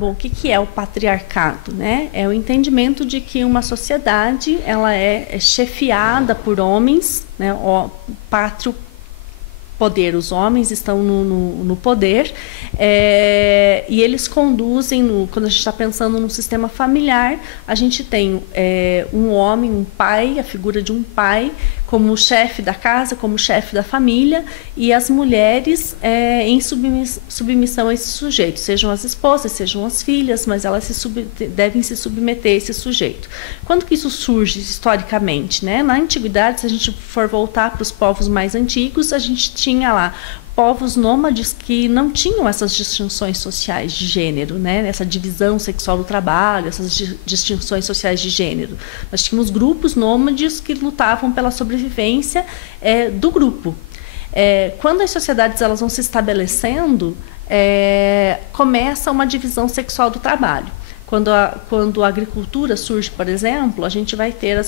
Bom, o que que é o patriarcado, né? É o entendimento de que uma sociedade ela é chefiada por homens, né? O pátrio poder, os homens estão no poder, e eles conduzem, quando a gente está pensando no sistema familiar, a gente tem um homem, um pai, a figura de um pai, como chefe da casa, como chefe da família, e as mulheres em submissão a esse sujeito, sejam as esposas, sejam as filhas, mas elas devem se submeter a esse sujeito. Quando que isso surge historicamente, né? Na antiguidade, se a gente for voltar para os povos mais antigos, a gente tinha lá povos nômades que não tinham essas distinções sociais de gênero, né? Essa divisão sexual do trabalho, essas distinções sociais de gênero. Nós tínhamos grupos nômades que lutavam pela sobrevivência do grupo. Quando as sociedades elas vão se estabelecendo, começa uma divisão sexual do trabalho. Quando a agricultura surge, por exemplo, a gente vai ter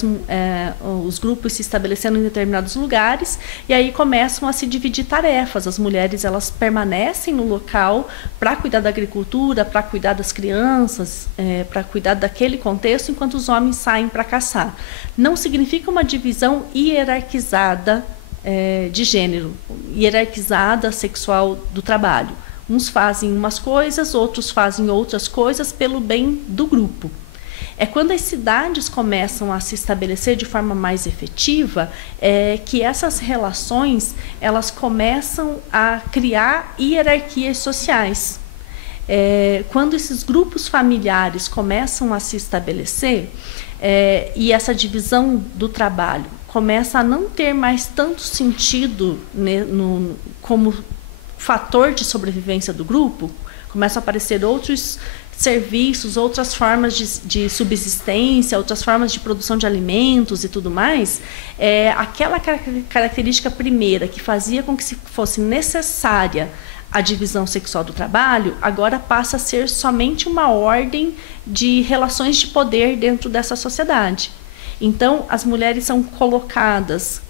os grupos se estabelecendo em determinados lugares e aí começam a se dividir tarefas. As mulheres elas permanecem no local para cuidar da agricultura, para cuidar das crianças, para cuidar daquele contexto, enquanto os homens saem para caçar. Não significa uma divisão hierarquizada de gênero, hierarquizada sexual do trabalho. Uns fazem umas coisas, outros fazem outras coisas pelo bem do grupo. É quando as cidades começam a se estabelecer de forma mais efetiva que essas relações elas começam a criar hierarquias sociais. Quando esses grupos familiares começam a se estabelecer e essa divisão do trabalho começa a não ter mais tanto sentido, né, como fator de sobrevivência do grupo, começam a aparecer outros serviços, outras formas de subsistência, outras formas de produção de alimentos e tudo mais, aquela característica primeira que fazia com que se fosse necessária a divisão sexual do trabalho, agora passa a ser somente uma ordem de relações de poder dentro dessa sociedade. Então, as mulheres são colocadas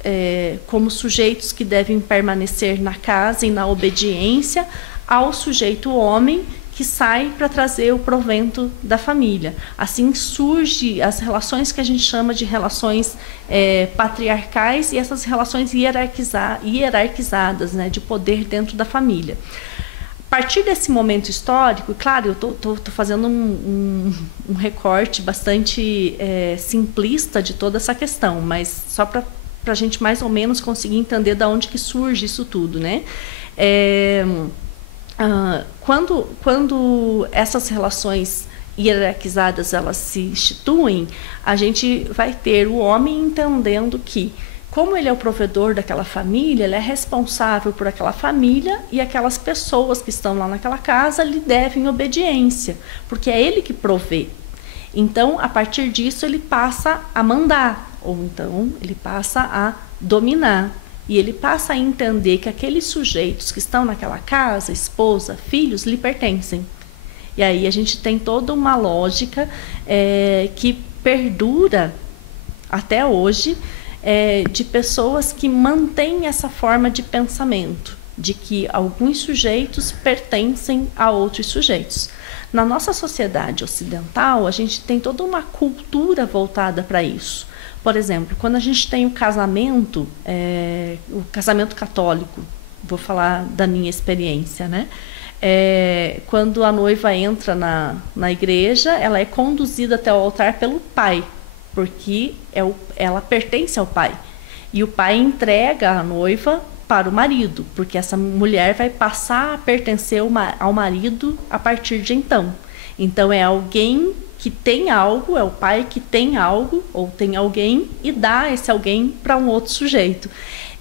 como sujeitos que devem permanecer na casa e na obediência ao sujeito homem que sai para trazer o provento da família. Assim surgem as relações que a gente chama de relações patriarcais e essas relações hierarquizadas, né, de poder dentro da família. A partir desse momento histórico, claro, eu estou fazendo um recorte bastante simplista de toda essa questão, mas só para a gente mais ou menos conseguir entender de onde que surge isso tudo, né? Quando essas relações hierarquizadas elas se instituem, a gente vai ter o homem entendendo que, como ele é o provedor daquela família, ele é responsável por aquela família e aquelas pessoas que estão lá naquela casa lhe devem obediência, porque é ele que provê. Então, a partir disso, ele passa a mandar, ou então ele passa a dominar. E ele passa a entender que aqueles sujeitos que estão naquela casa, esposa, filhos, lhe pertencem. E aí a gente tem toda uma lógica que perdura até hoje, de pessoas que mantêm essa forma de pensamento, de que alguns sujeitos pertencem a outros sujeitos. Na nossa sociedade ocidental, a gente tem toda uma cultura voltada para isso. Por exemplo, quando a gente tem o casamento católico, vou falar da minha experiência, né? Quando a noiva entra na igreja, ela é conduzida até o altar pelo pai, porque ela pertence ao pai. E o pai entrega a noiva para o marido, porque essa mulher vai passar a pertencer ao marido a partir de então. Então, é alguém que tem algo, é o pai que tem algo, ou tem alguém, e dá esse alguém para um outro sujeito.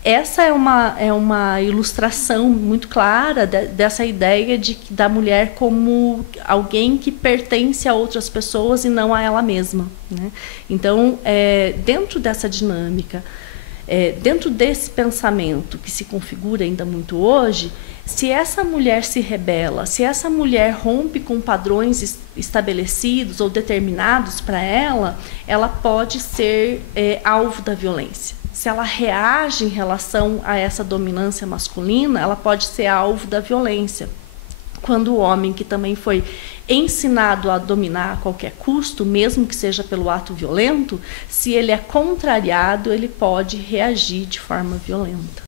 Essa é uma ilustração muito clara dessa ideia da mulher como alguém que pertence a outras pessoas e não a ela mesma, né? Então, dentro dessa dinâmica, dentro desse pensamento que se configura ainda muito hoje, se essa mulher se rebela, se essa mulher rompe com padrões estabelecidos ou determinados para ela, ela pode ser alvo da violência. Se ela reage em relação a essa dominância masculina, ela pode ser alvo da violência. quando o homem, que também foi ensinado a dominar a qualquer custo, mesmo que seja pelo ato violento, se ele é contrariado, ele pode reagir de forma violenta.